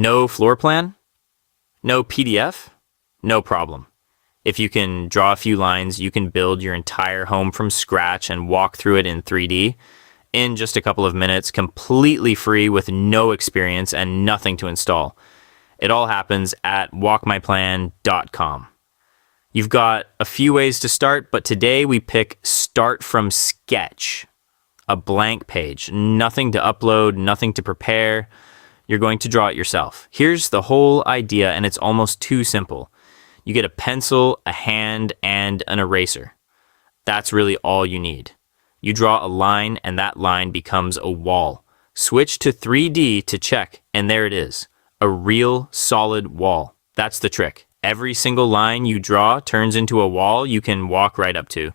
No floor plan? No PDF? No problem. If you can draw a few lines, you can build your entire home from scratch and walk through it in 3D in just a couple of minutes, completely free with no experience and nothing to install. It all happens at WalkMyPlan.com. You've got a few ways to start, but today we pick Start from Sketch. A blank page, nothing to upload, nothing to prepare. You're going to draw it yourself. Here's the whole idea, and it's almost too simple. You get a pencil, a hand, and an eraser. That's really all you need. You draw a line, and that line becomes a wall. Switch to 3D to check, and there it is. A real solid wall. That's the trick. Every single line you draw turns into a wall you can walk right up to.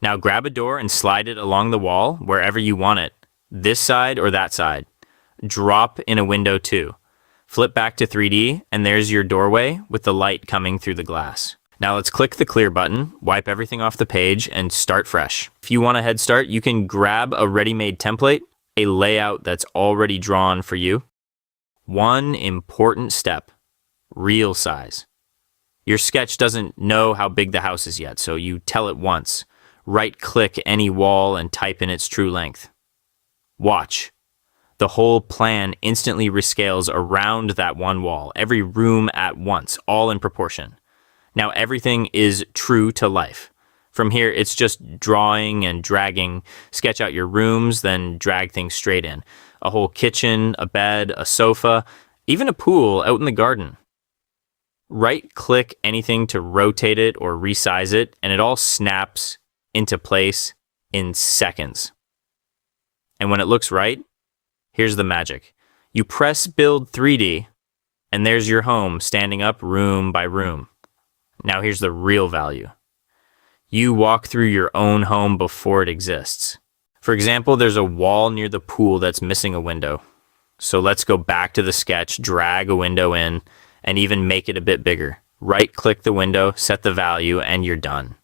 Now grab a door and slide it along the wall wherever you want it. This side or that side. Drop in a window too. Flip back to 3D, and there's your doorway with the light coming through the glass. Now let's click the clear button, wipe everything off the page, and start fresh. If you want a head start, you can grab a ready-made template, a layout that's already drawn for you. One important step, real size. Your sketch doesn't know how big the house is yet, so you tell it once. Right-click any wall and type in its true length. Watch. The whole plan instantly rescales around that one wall, every room at once, all in proportion. Now everything is true to life. From here, it's just drawing and dragging. Sketch out your rooms, then drag things straight in. A whole kitchen, a bed, a sofa, even a pool out in the garden. Right-click anything to rotate it or resize it, and it all snaps into place in seconds. And when it looks right, here's the magic. You press Build 3D, and there's your home standing up room by room. Now here's the real value. You walk through your own home before it exists. For example, there's a wall near the pool that's missing a window. So let's go back to the sketch, drag a window in, and even make it a bit bigger. Right-click the window, set the value, and you're done.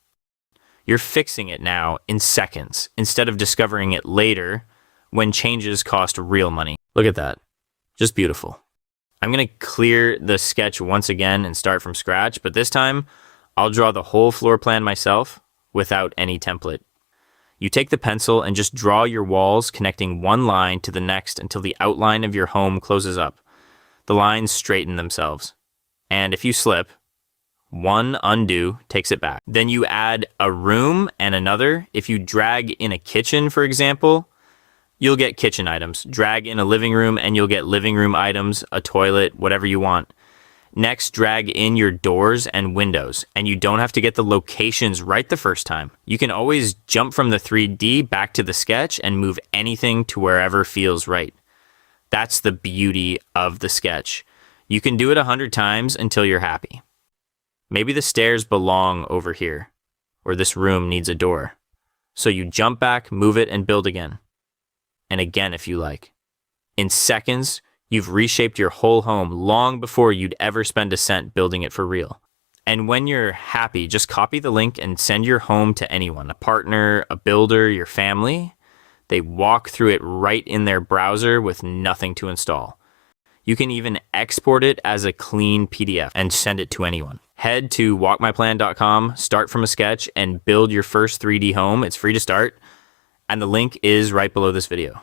You're fixing it now in seconds, instead of discovering it later when changes cost real money. Look at that. Just beautiful. I'm going to clear the sketch once again and start from scratch, but this time I'll draw the whole floor plan myself without any template. You take the pencil and just draw your walls connecting one line to the next until the outline of your home closes up. The lines straighten themselves. And if you slip, one undo takes it back. Then you add a room and another. If you drag in a kitchen, for example, you'll get kitchen items. Drag in a living room and you'll get living room items, a toilet, whatever you want. Next, drag in your doors and windows, and you don't have to get the locations right the first time. You can always jump from the 3D back to the sketch and move anything to wherever feels right. That's the beauty of the sketch. You can do it 100 times until you're happy. Maybe the stairs belong over here, or this room needs a door. So you jump back, move it, and build again. And again if you like. In seconds, you've reshaped your whole home long before you'd ever spend a cent building it for real. And when you're happy, just copy the link and send your home to anyone, a partner, a builder, your family. They walk through it right in their browser with nothing to install. You can even export it as a clean PDF and send it to anyone. Head to WalkMyPlan.com, start from a sketch, and build your first 3D home. It's free to start, and the link is right below this video.